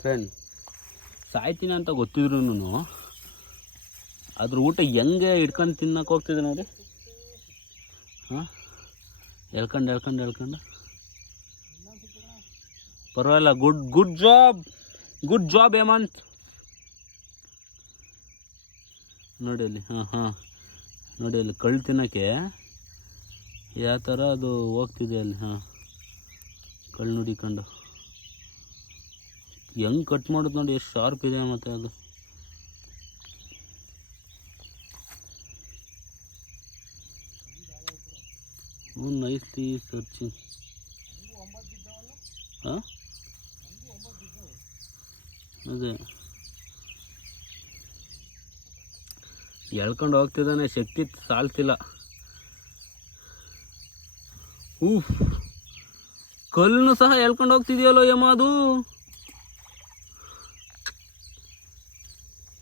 Friend ಸಾಯ್ತೀನಿ ಅಂತ ಗೊತ್ತಿದ್ರು ಅದ್ರ ಊಟ ಹೆಂಗೆ ಹಿಡ್ಕೊಂಡು ತಿನ್ನಕ್ಕೆ ಹೋಗ್ತಿದ್ದೆ ನೋಡಿ ಹಾಂ? ಎಳ್ಕೊಂಡು ಎಳ್ಕೊಂಡು ಎಳ್ಕೊಂಡು. ಪರವಾಗಿಲ್ಲ, good good job good job Hemant ನೋಡಿ ಅಲ್ಲಿ, ಹಾಂ ಹಾಂ. ನೋಡಿ ಅಲ್ಲಿ ಕಳ್ಳು ತಿನ್ನೋಕ್ಕೆ ಯಾವ ಥರ ಅದು ಹೋಗ್ತಿದೆ ಅಲ್ಲಿ, ಹಾಂ. ಕಳ್ಳು ನುಡಿಕೊಂಡು ಹೆಂಗೆ ಕಟ್ ಮಾಡೋದು ನೋಡಿ ಎಷ್ಟು ಶಾರ್ಪ್ ಇದೆ ಮತ್ತು ಅದು. ನೈಸ್ಲಿ ಸರ್ಚಿಂಗ್ ಹಾಂ? ಅದೇ. ಎಳ್ಕೊಂಡು ಹೋಗ್ತಿದ್ದಾನೆ, ಶಕ್ತಿ ಸಾಲ್ತಿಲ್ಲ. ಊಫ್ ಕಲ್ಲನ್ನು ಸಹ ಎಳ್ಕೊಂಡು ಹೋಗ್ತಿದೆಯಲ್ಲೋ ಯಮ್ಮ ಅದು